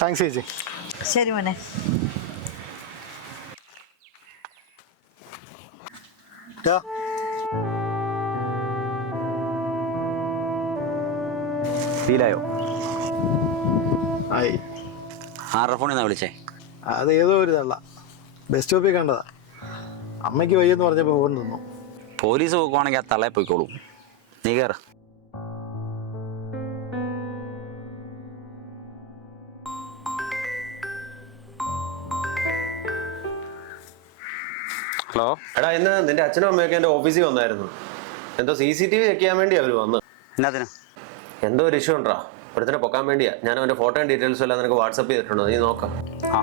Thanks ചേച്ചി. ശരി മോനെ. ഫീലായോ? ആയി. ആരുടെ ഫോണിൽ നിന്നാ വിളിച്ചേ? അത് ഏതോ ഒരു തള്ള ബസ് സ്റ്റോപ്പിൽ കണ്ടതാ. അമ്മയ്ക്ക് വയ്യെന്ന് പറഞ്ഞപ്പോൾ ഓടി നിന്നു. പോലീസ് പോക്കുവാണെങ്കിൽ ആ തള്ളയെ പോയിക്കോളൂ. നീ കയറ. ഹലോ എടാ, ഇന്ന് നിന്റെ അച്ഛനും അമ്മയൊക്കെ എൻ്റെ ഓഫീസിൽ വന്നായിരുന്നു. എന്തോ CCTV ചെക്ക് ചെയ്യാൻ വേണ്ടി അവർ വന്നു. എന്നാത്തിനാ? എന്തോ ഒരു ഇഷ്യൂ ഉണ്ടാ, ഇവിടത്തിനെ പൊക്കാൻ വേണ്ടിയാ. ഞാൻ അവൻ്റെ ഫോട്ടോയും ഡീറ്റെയിൽസും എല്ലാം നിനക്ക് വാട്സപ്പ് ചെയ്തിട്ടുണ്ടോ, നീ നോക്കാം. ആ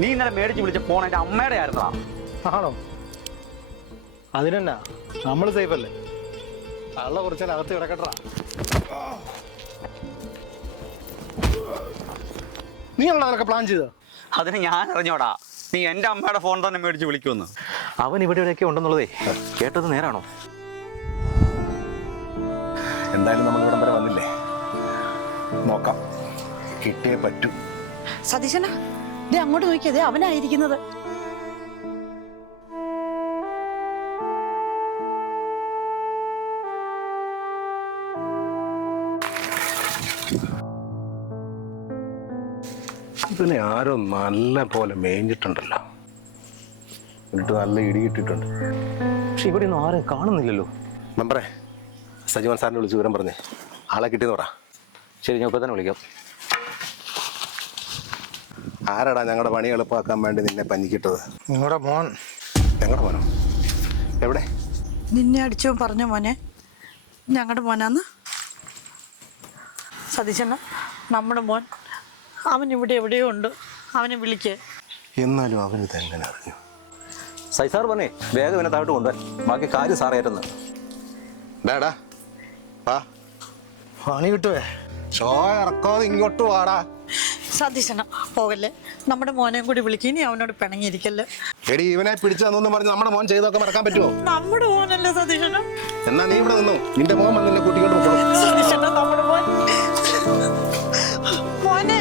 നീ ഇന്നലെ മേടിച്ച് വിളിച്ച ഫോൺ എൻ്റെ അമ്മയുടെ ആയിരുന്നടാ. ആണോ? അതിനെന്നാ, നമ്മൾ സേഫ് അല്ലേ? തള്ള കുറച്ചാൽ അകത്ത് കിടക്കട്ടാ. നീ ആണോ അതൊക്കെ പ്ലാൻ ചെയ്തോ? അതിന് ഞാൻ അറിഞ്ഞോടാ നീ എൻ്റെ അമ്മയുടെ ഫോൺ തന്നെ മേടിച്ച് വിളിക്കുമെന്ന്. അവൻ ഇവിടെയൊക്കെ ഉണ്ടെന്നുള്ളതേ കേട്ടത് നേരാണോ? എന്തായാലും നമ്മൾ ഇവിടം വരെ വന്നില്ലേ, നോക്കാം, കിട്ടിയേ പറ്റൂ. സതീശനാ, ദേ അങ്ങോട്ട് നോക്കിയതേ അവനായിരിക്കുന്നത്. ഇതിനെ ആരോ നല്ല പോലെ മേഞ്ഞിട്ടുണ്ടല്ലോ, എന്നിട്ട് നല്ല ഇടി കിട്ടിയിട്ടുണ്ട്. പക്ഷെ ഇവിടെ ഒന്നും ആരും കാണുന്നില്ലല്ലോ. മെമ്പറേ, സജീവൻ സാറിനെ വിളിച്ച് വിവരം പറഞ്ഞേ, ആളെ കിട്ടിയെന്ന് പറ. ശരി, ഞാൻ ഇപ്പം തന്നെ വിളിക്കാം. ആരാടാ ഞങ്ങളുടെ പണി എളുപ്പമാക്കാൻ വേണ്ടി നിന്നെ പഞ്ഞിക്കിട്ടത്? നിങ്ങളുടെ മോൻ. ഞങ്ങളുടെ മോനോ? എവിടെ? നിന്നെ അടിച്ചോ പറഞ്ഞ മോനെ ഞങ്ങളുടെ മോനാന്ന്. സതീശന, നമ്മുടെ മോൻ അവൻ ഇവിടെ എവിടെയോ ഉണ്ട്, അവനെ വിളിക്കേ. എന്നാലും അവനിത് എങ്ങനെ അറിഞ്ഞു? സൈസാർ പറഞ്ഞേ വേഗം ഇവനെ താഴോട്ട് കൊണ്ടുവരാൻ, ബാക്കി കാര്യം സാറേറ്റുന്നു. ഡാടാ വാ, പണി കിട്ടുവേ. ഷോ ഇറക്കാതെ ഇങ്ങോട്ട് വാടാ. സതീശന പോകല്ലേ, നമ്മുടെ മോനെയും കൂടി വിളിക്കും. ഇനി അവനോട് പിണങ്ങിയിരിക്കല്ലേ. എടി, ഇവനെ പിടിച്ചതെന്നൊന്നും പറഞ്ഞ് നമ്മുടെ മോൻ ചെയ്തൊക്കെ മറക്കാൻ പറ്റുമോ? നമ്മുടെ മോനല്ലേ സതീശന. എന്നാ നീ ഇവിടെ നിന്നു, നിന്റെ മോൻ വന്ന് നിന്നെ കൂട്ടിക്കൊണ്ട് പോകും. സതീശന, നമ്മുടെ മോൻ മോനെ.